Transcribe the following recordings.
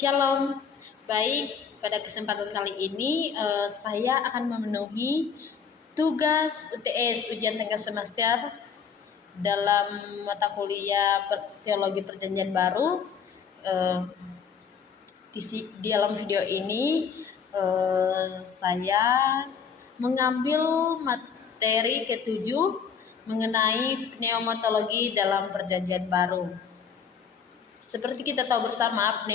Shalom. Baik, pada kesempatan kali ini saya akan memenuhi tugas UTS ujian tengah semester dalam mata kuliah Teologi Perjanjian Baru. Di dalam video ini saya mengambil materi ketujuh mengenai pneumatologi dalam Perjanjian Baru. Seperti kita tahu bersama,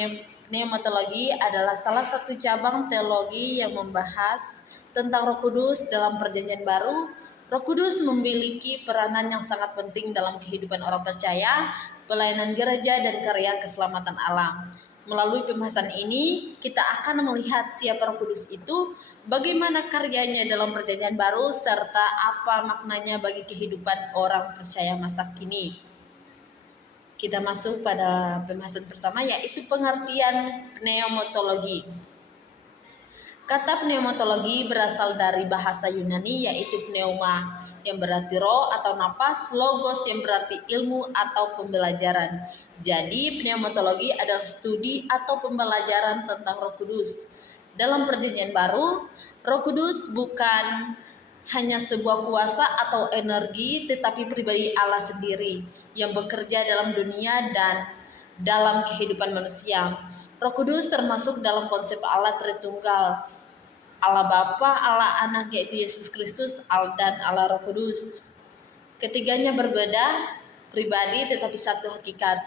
pneumatologi adalah salah satu cabang teologi yang membahas tentang Roh Kudus dalam Perjanjian Baru. Roh Kudus memiliki peranan yang sangat penting dalam kehidupan orang percaya, pelayanan gereja, dan karya keselamatan Allah. Melalui pembahasan ini, kita akan melihat siapa Roh Kudus itu, bagaimana karyanya dalam Perjanjian Baru, serta apa maknanya bagi kehidupan orang percaya masa kini. Kita masuk pada pembahasan pertama, yaitu pengertian pneumatologi. Kata pneumatologi berasal dari bahasa Yunani, yaitu pneuma yang berarti roh atau napas, logos yang berarti ilmu atau pembelajaran. Jadi pneumatologi adalah studi atau pembelajaran tentang Roh Kudus. Dalam Perjanjian Baru, Roh Kudus bukan hanya sebuah kuasa atau energi, tetapi pribadi Allah sendiri yang bekerja dalam dunia dan dalam kehidupan manusia. Roh Kudus termasuk dalam konsep Allah Tritunggal, Allah Bapa, Allah Anak yaitu Yesus Kristus, dan Allah Roh Kudus. Ketiganya berbeda pribadi tetapi satu hakikat.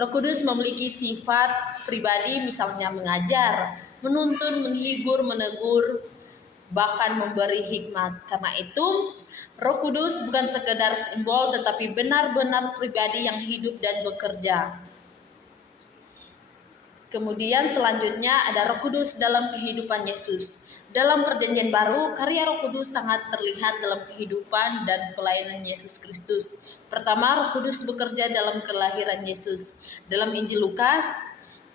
Roh Kudus memiliki sifat pribadi, misalnya mengajar, menuntun, menghibur, menegur, bahkan memberi hikmat. Karena itu, Roh Kudus bukan sekedar simbol tetapi benar-benar pribadi yang hidup dan bekerja. Kemudian selanjutnya ada Roh Kudus dalam kehidupan Yesus. Dalam Perjanjian Baru, karya Roh Kudus sangat terlihat dalam kehidupan dan pelayanan Yesus Kristus. Pertama, Roh Kudus bekerja dalam kelahiran Yesus. Dalam Injil Lukas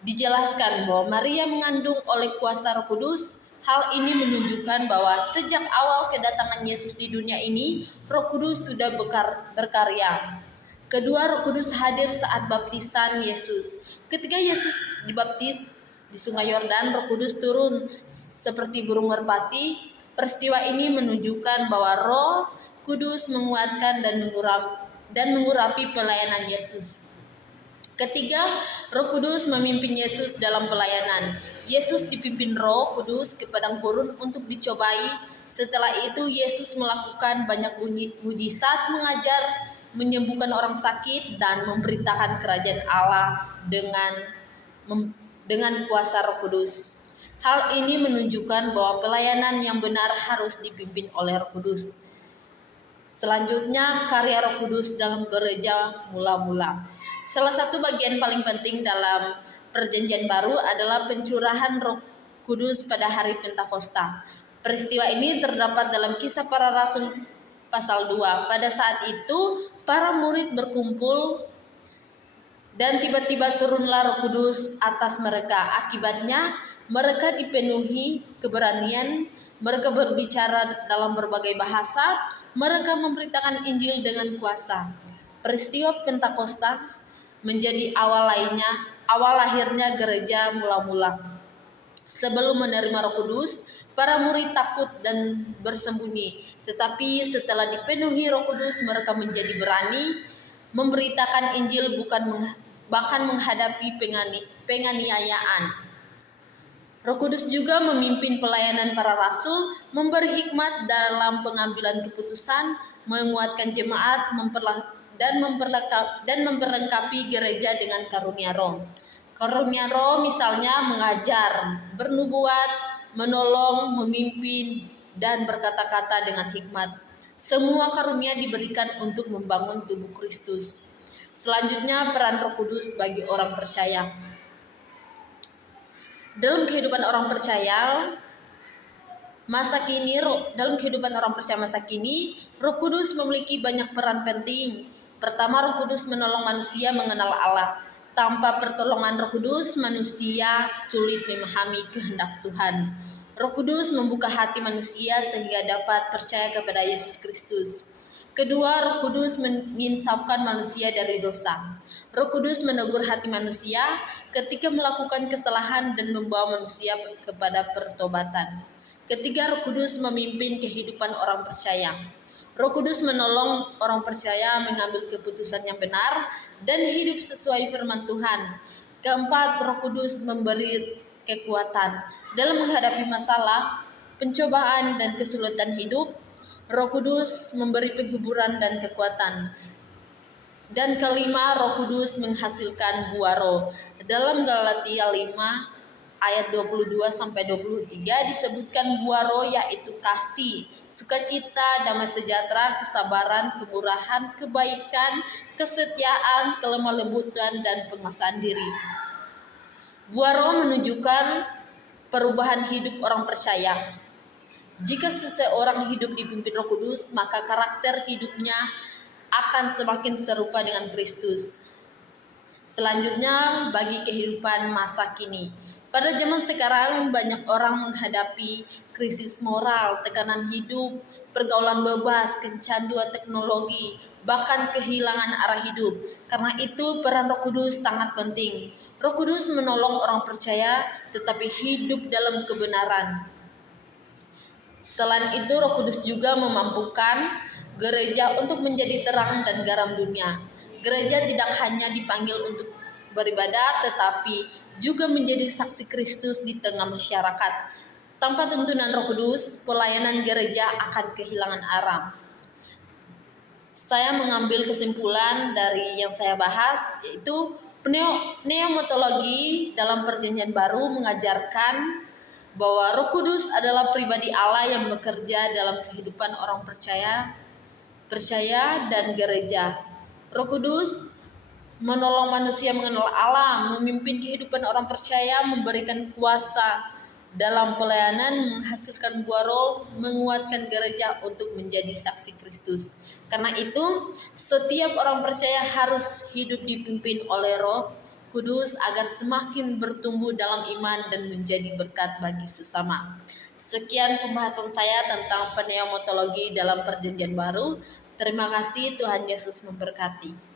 dijelaskan bahwa Maria mengandung oleh kuasa Roh Kudus. Hal ini menunjukkan bahwa sejak awal kedatangan Yesus di dunia ini, Roh Kudus sudah berkarya. Kedua, Roh Kudus hadir saat baptisan Yesus. Ketika Yesus dibaptis di Sungai Yordan, Roh Kudus turun seperti burung merpati. Peristiwa ini menunjukkan bahwa Roh Kudus menguatkan dan mengurapi pelayanan Yesus. Ketiga, Roh Kudus memimpin Yesus dalam pelayanan. Yesus dipimpin Roh Kudus ke padang gurun untuk dicobai. Setelah itu Yesus melakukan banyak mujizat, mengajar, menyembuhkan orang sakit, dan memberitakan kerajaan Allah dengan kuasa Roh Kudus. Hal ini menunjukkan bahwa pelayanan yang benar harus dipimpin oleh Roh Kudus. Selanjutnya, karya Roh Kudus dalam gereja mula-mula. Salah satu bagian paling penting dalam Perjanjian Baru adalah pencurahan Roh Kudus pada hari Pentakosta. Peristiwa ini terdapat dalam Kisah Para Rasul pasal 2. Pada saat itu, para murid berkumpul dan tiba-tiba turunlah Roh Kudus atas mereka. Akibatnya, mereka dipenuhi keberanian, mereka berbicara dalam berbagai bahasa, mereka memberitakan Injil dengan kuasa. Peristiwa Pentakosta menjadi awal lahirnya gereja mula-mula. Sebelum menerima Roh Kudus, para murid takut dan bersembunyi. Tetapi setelah dipenuhi Roh Kudus, mereka menjadi berani memberitakan Injil, bahkan menghadapi penganiayaan. Roh Kudus juga memimpin pelayanan para rasul, memberi hikmat dalam pengambilan keputusan, menguatkan jemaat, dan memperlengkapi gereja dengan karunia Roh. Karunia Roh misalnya mengajar, bernubuat, menolong, memimpin, dan berkata-kata dengan hikmat. Semua karunia diberikan untuk membangun tubuh Kristus. Selanjutnya, peran Roh Kudus bagi orang percaya. Dalam kehidupan orang percaya masa kini, Roh Kudus memiliki banyak peran penting. Pertama, Roh Kudus menolong manusia mengenal Allah. Tanpa pertolongan Roh Kudus, manusia sulit memahami kehendak Tuhan. Roh Kudus membuka hati manusia sehingga dapat percaya kepada Yesus Kristus. Kedua, Roh Kudus menginsafkan manusia dari dosa. Roh Kudus menegur hati manusia ketika melakukan kesalahan dan membawa manusia kepada pertobatan. Ketiga, Roh Kudus memimpin kehidupan orang percaya. Roh Kudus menolong orang percaya mengambil keputusan yang benar dan hidup sesuai firman Tuhan. Keempat, Roh Kudus memberi kekuatan dalam menghadapi masalah, pencobaan, dan kesulitan hidup. Roh Kudus memberi penghiburan dan kekuatan. Dan kelima, Roh Kudus menghasilkan buah roh. Dalam Galatia 5 ayat 22 sampai 23 disebutkan buah roh, yaitu kasih, sukacita, damai sejahtera, kesabaran, kemurahan, kebaikan, kesetiaan, kelemah lembutan, dan penguasaan diri. Buah roh menunjukkan perubahan hidup orang percaya. Jika seseorang hidup dipimpin Roh Kudus, maka karakter hidupnya akan semakin serupa dengan Kristus. Selanjutnya, bagi kehidupan masa kini. Pada zaman sekarang, banyak orang menghadapi krisis moral, tekanan hidup, pergaulan bebas, kecanduan teknologi, bahkan kehilangan arah hidup. Karena itu, peran Roh Kudus sangat penting. Roh Kudus menolong orang percaya tetapi hidup dalam kebenaran. Selain itu, Roh Kudus juga memampukan gereja untuk menjadi terang dan garam dunia. Gereja tidak hanya dipanggil untuk beribadah, tetapi juga menjadi saksi Kristus di tengah masyarakat. Tanpa tuntunan Roh Kudus, pelayanan gereja akan kehilangan arah. Saya mengambil kesimpulan dari yang saya bahas, yaitu pneumatologi dalam Perjanjian Baru mengajarkan bahwa Roh Kudus adalah pribadi Allah yang bekerja dalam kehidupan orang percaya dan gereja. Roh Kudus menolong manusia mengenal Allah, memimpin kehidupan orang percaya, memberikan kuasa dalam pelayanan, menghasilkan buah roh, menguatkan gereja untuk menjadi saksi Kristus. Karena itu, setiap orang percaya harus hidup dipimpin oleh Roh Kudus agar semakin bertumbuh dalam iman dan menjadi berkat bagi sesama. Sekian pembahasan saya tentang pneumatologi dalam Perjanjian Baru. Terima kasih, Tuhan Yesus memberkati.